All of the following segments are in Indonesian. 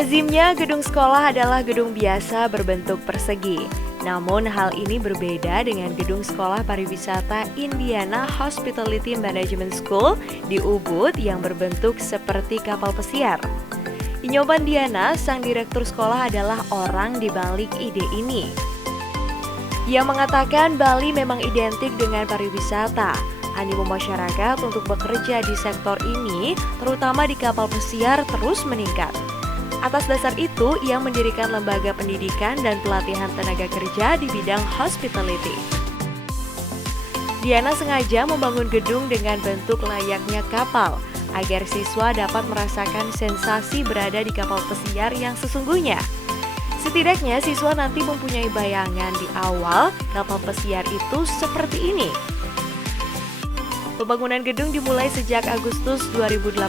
Lazimnya gedung sekolah adalah gedung biasa berbentuk persegi. Namun hal ini berbeda dengan gedung sekolah pariwisata Indiana Hospitality Management School di Ubud yang berbentuk seperti kapal pesiar. Inyoban Diana, sang direktur sekolah adalah orang di balik ide ini. Ia mengatakan Bali memang identik dengan pariwisata. Animo masyarakat untuk bekerja di sektor ini, terutama di kapal pesiar, terus meningkat. Atas dasar itu, ia mendirikan lembaga pendidikan dan pelatihan tenaga kerja di bidang hospitality. Diana sengaja membangun gedung dengan bentuk layaknya kapal, agar siswa dapat merasakan sensasi berada di kapal pesiar yang sesungguhnya. Setidaknya siswa nanti mempunyai bayangan di awal kapal pesiar itu seperti ini. Pembangunan gedung dimulai sejak Agustus 2018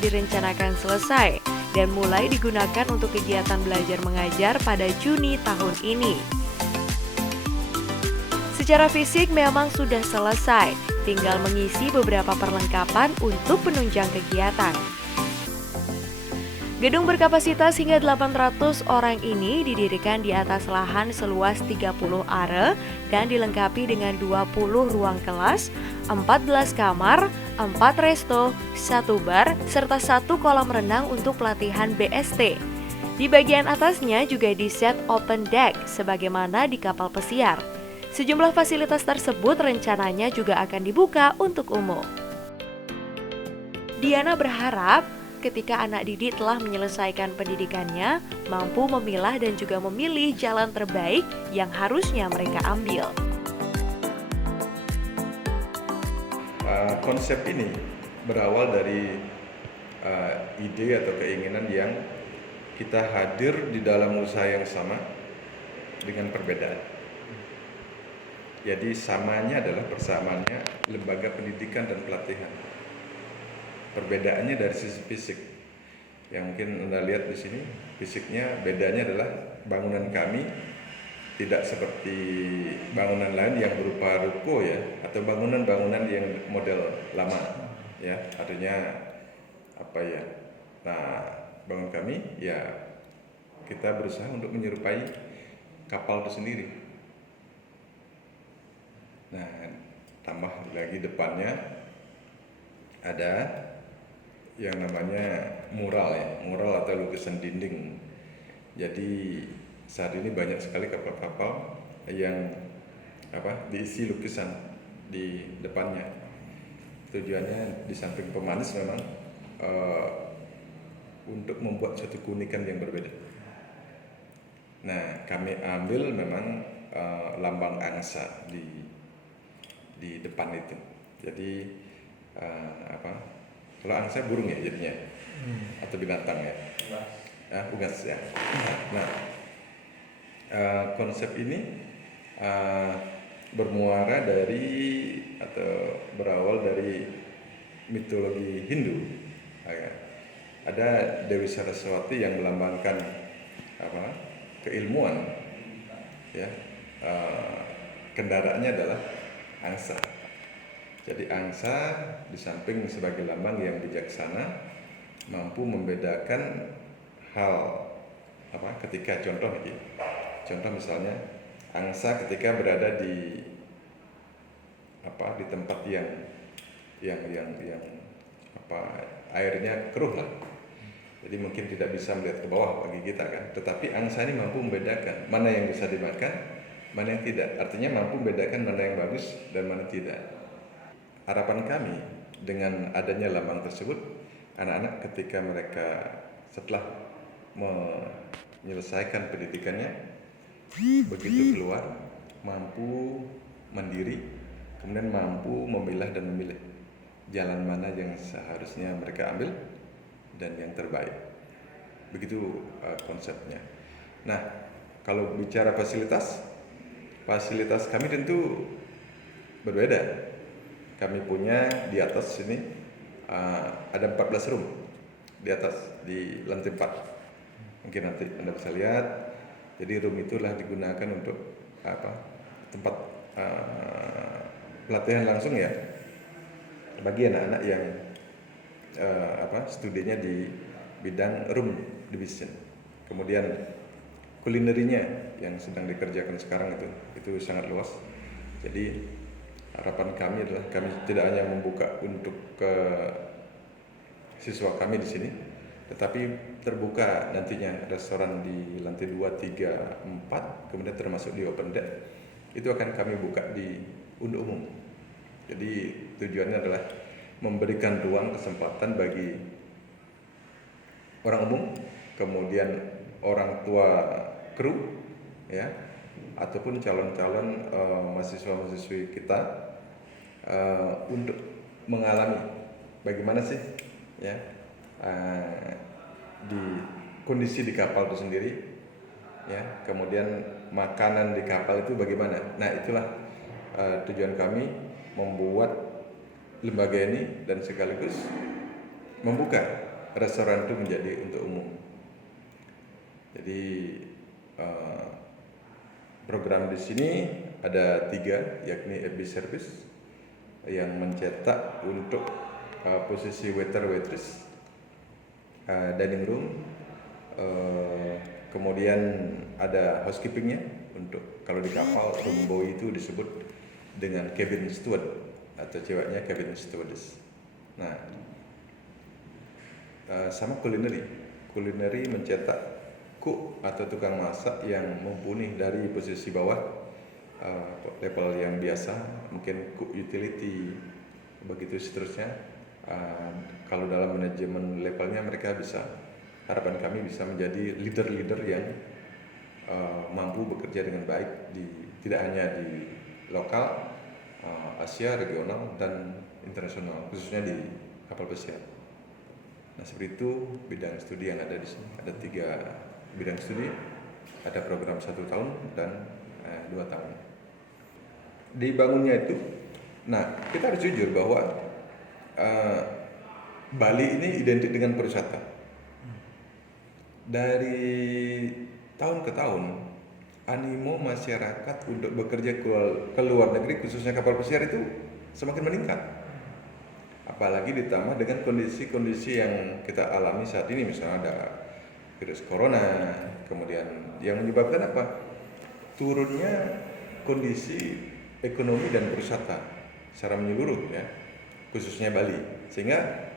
direncanakan selesai dan mulai digunakan untuk kegiatan belajar mengajar pada Juni tahun ini. Secara fisik memang sudah selesai, tinggal mengisi beberapa perlengkapan untuk penunjang kegiatan. Gedung berkapasitas hingga 800 orang ini didirikan di atas lahan seluas 30 are dan dilengkapi dengan 20 ruang kelas, 14 kamar, 4 resto, 1 bar, serta 1 kolam renang untuk pelatihan BST. Di bagian atasnya juga di-set open deck sebagaimana di kapal pesiar. Sejumlah fasilitas tersebut rencananya juga akan dibuka untuk umum. Diana berharap ketika anak didik telah menyelesaikan pendidikannya, mampu memilah dan juga memilih jalan terbaik yang harusnya mereka ambil. Konsep ini berawal dari ide atau keinginan yang kita hadir di dalam usaha yang sama dengan perbedaan. Jadi samanya adalah persamaannya lembaga pendidikan dan pelatihan. Perbedaannya dari sisi fisik. Yang mungkin Anda lihat di sini, fisiknya bedanya adalah bangunan kami tidak seperti bangunan lain yang berupa ruko ya, atau bangunan-bangunan yang model lama ya, artinya apa ya. Nah, bangun kami ya kita berusaha untuk menyerupai kapal itu sendiri. Nah, tambah lagi depannya ada yang namanya mural ya, mural atau lukisan dinding. Jadi saat ini banyak sekali kapal-kapal yang diisi lukisan di depannya. Tujuannya di samping pemanis memang untuk membuat suatu keunikan yang berbeda. Nah, kami ambil memang lambang angsa di depan itu. Jadi kalau angsa burung ya jadinya, atau binatang ya, unggas ya. Nah, konsep ini bermuara dari atau berawal dari mitologi Hindu. Ada Dewi Saraswati yang melambangkan keilmuan, ya. Kendaraannya adalah angsa. Jadi angsa di samping sebagai lambang yang bijaksana, mampu membedakan hal ketika contoh misalnya angsa ketika berada di tempat yang airnya keruh lah. Jadi mungkin tidak bisa melihat ke bawah bagi kita kan. Tetapi angsa ini mampu membedakan mana yang bisa dimakan, mana yang tidak. Artinya mampu membedakan mana yang bagus dan mana tidak. Harapan kami dengan adanya lambang tersebut, anak-anak ketika mereka setelah menyelesaikan pendidikannya, begitu keluar, mampu mandiri, kemudian mampu memilah dan memilih jalan mana yang seharusnya mereka ambil dan yang terbaik. Begitu konsepnya. Nah, kalau bicara fasilitas kami tentu berbeda. Kami punya di atas sini ada 14 room di atas, di lantai 4. Mungkin nanti Anda bisa lihat. Jadi room itulah digunakan untuk tempat pelatihan langsung ya bagi anak-anak yang studinya di bidang room division. Kemudian kulinerinya yang sedang dikerjakan sekarang itu sangat luas. Jadi harapan kami adalah kami tidak hanya membuka untuk ke siswa kami di sini, tetapi terbuka nantinya restoran di lantai 2, 3, 4, kemudian termasuk di open deck. Itu akan kami buka untuk umum. Jadi tujuannya adalah memberikan ruang kesempatan bagi orang umum, kemudian orang tua kru, ya, ataupun calon-calon mahasiswa-mahasiswi kita untuk mengalami bagaimana sih, ya, di kondisi di kapal itu sendiri, ya, kemudian makanan di kapal itu bagaimana. Nah, itulah tujuan kami membuat lembaga ini dan sekaligus membuka restoran itu menjadi untuk umum. Jadi program di sini ada 3, yakni FB Service yang mencetak untuk posisi waiter waitress, dining room, kemudian ada housekeepingnya untuk kalau di kapal room boy itu disebut dengan cabin steward atau ceweknya cabin stewardess. Nah, sama kulineri mencetak cook atau tukang masak yang mumpuni dari posisi bawah, level yang biasa, mungkin cook utility, begitu seterusnya. Kalau dalam manajemen levelnya mereka bisa, harapan kami bisa menjadi leader-leader yang mampu bekerja dengan baik tidak hanya di lokal, Asia, regional, dan internasional, khususnya di kapal pesiar. Nah, seperti itu bidang studi yang ada di sini. Ada 3 bidang studi, ada program 1 tahun dan 2 tahun. Dibangunnya itu, nah kita harus jujur bahwa Bali ini identik dengan pariwisata. Dari tahun ke tahun, animo masyarakat untuk bekerja ke luar negeri, khususnya kapal pesiar itu semakin meningkat. Apalagi ditambah dengan kondisi-kondisi yang kita alami saat ini, misalnya ada virus corona, kemudian yang menyebabkan apa? Turunnya kondisi ekonomi dan pariwisata secara menyeluruh, ya, khususnya Bali. Sehingga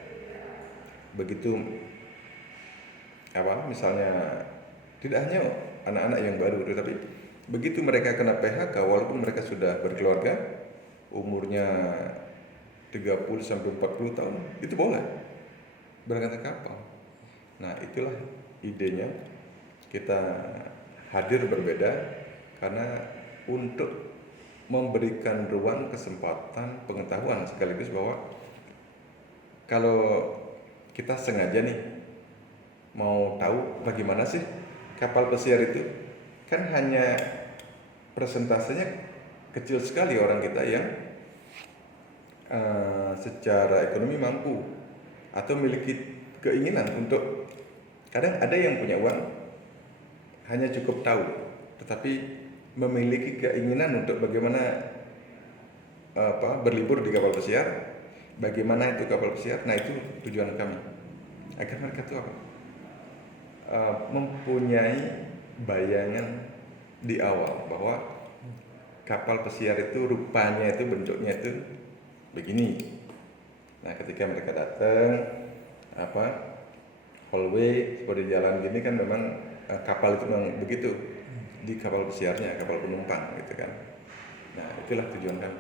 begitu misalnya tidak hanya anak-anak yang baru, tetapi begitu mereka kena PHK, walaupun mereka sudah berkeluarga, umurnya 30 sampai 40 tahun, itu boleh berangkat ke kapal. Nah, itulah idenya, kita hadir berbeda karena untuk memberikan ruang kesempatan pengetahuan, sekaligus bahwa kalau kita sengaja nih mau tahu bagaimana sih kapal pesiar itu, kan hanya persentasenya kecil sekali orang kita yang secara ekonomi mampu atau memiliki keinginan untuk, kadang ada yang punya uang hanya cukup tahu, tetapi memiliki keinginan untuk bagaimana berlibur di kapal pesiar, bagaimana itu kapal pesiar. Nah, itu tujuan kami, agar mereka itu mempunyai bayangan di awal bahwa kapal pesiar itu rupanya itu, bentuknya itu begini. Nah, ketika mereka datang, hallway seperti jalan gini kan, memang kapal itu memang begitu di kapal pesiarnya, kapal penumpang gitu kan. Nah, itulah tujuan kami.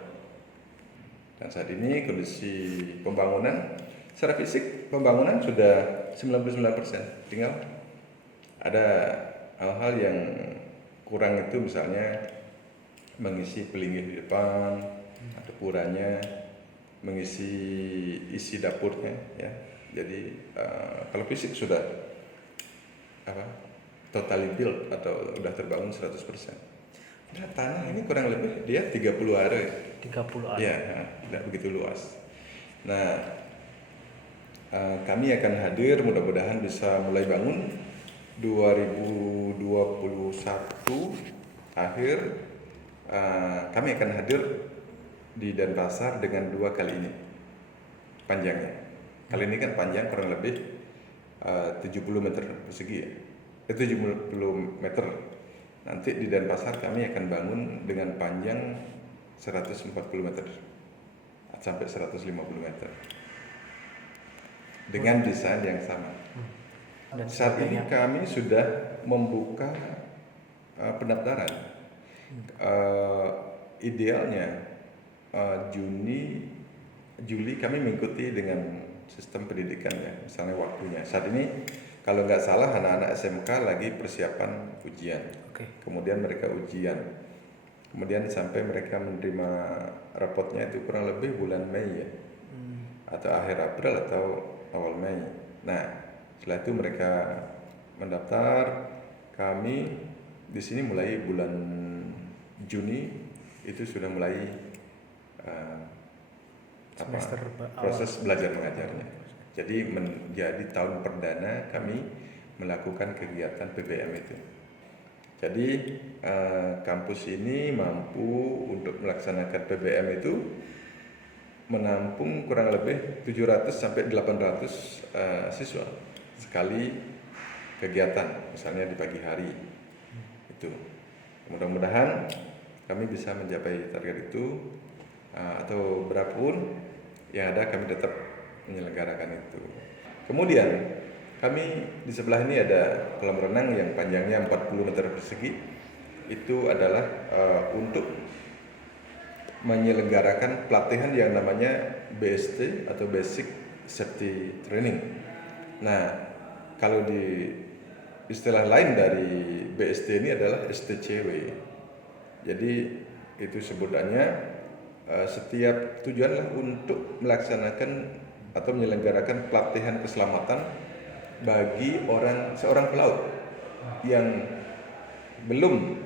Dan saat ini kondisi pembangunan secara fisik, pembangunan sudah 99%. Tinggal ada hal-hal yang kurang, itu misalnya mengisi pelinggih di depan, ada puranya, mengisi isi dapurnya, ya. Jadi kalau fisik sudah totally built atau sudah terbangun 100%. Nah, tanah ini kurang lebih dia 30 are. 30 are. Ya, tidak begitu luas. Nah, kami akan hadir, mudah-mudahan bisa mulai bangun 2021 akhir. Kami akan hadir di Denpasar dengan 2 kali ini panjangnya. Kali ini kan panjang kurang lebih 70 meter persegi ya. 70 meter. Nanti di Denpasar kami akan bangun dengan panjang 140 meter sampai 150 meter dengan desain yang sama. Dan Saat ini kami sudah membuka pendaftaran. Idealnya Juli kami mengikuti dengan sistem pendidikan ya, misalnya waktunya. Saat ini kalau nggak salah anak-anak SMK lagi persiapan ujian. Kemudian mereka ujian. Kemudian sampai mereka menerima rapotnya itu kurang lebih bulan Mei ya. Atau akhir April atau awal Mei. Nah, setelah itu mereka mendaftar. Kami di sini mulai bulan Juni itu sudah mulai proses belajar mengajarnya. Jadi menjadi tahun perdana kami melakukan kegiatan PBM itu. Jadi kampus ini mampu untuk melaksanakan PBM itu menampung kurang lebih 700 sampai 800 siswa sekali kegiatan, misalnya di pagi hari itu. Mudah-mudahan kami bisa mencapai target itu atau berapapun yang ada kami tetap menyelenggarakan itu. Kemudian kami di sebelah ini ada kolam renang yang panjangnya 40 meter persegi. Itu adalah untuk menyelenggarakan pelatihan yang namanya BST atau Basic Safety Training. Nah, kalau di istilah lain dari BST ini adalah STCW. Jadi itu sebutannya setiap tujuanlah untuk melaksanakan atau menyelenggarakan pelatihan keselamatan bagi seorang pelaut yang belum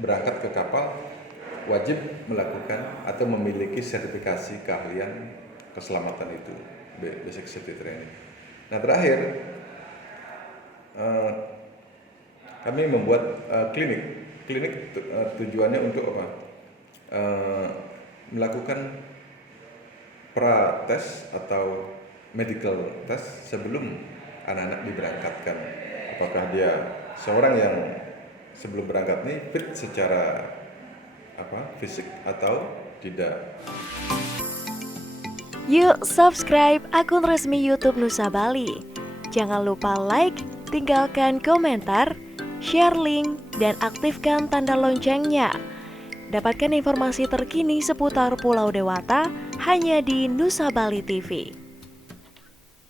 berangkat ke kapal, wajib melakukan atau memiliki sertifikasi keahlian keselamatan itu, Basic Safety Training. Nah, terakhir kami membuat klinik tujuannya untuk apa? Melakukan pra-tes atau medical test sebelum anak-anak diberangkatkan. Apakah dia seorang yang sebelum berangkat nih fit secara fisik atau tidak. Yuk subscribe akun resmi YouTube Nusa Bali. Jangan lupa like, tinggalkan komentar, share link, dan aktifkan tanda loncengnya. Dapatkan informasi terkini seputar Pulau Dewata hanya di Nusa Bali TV.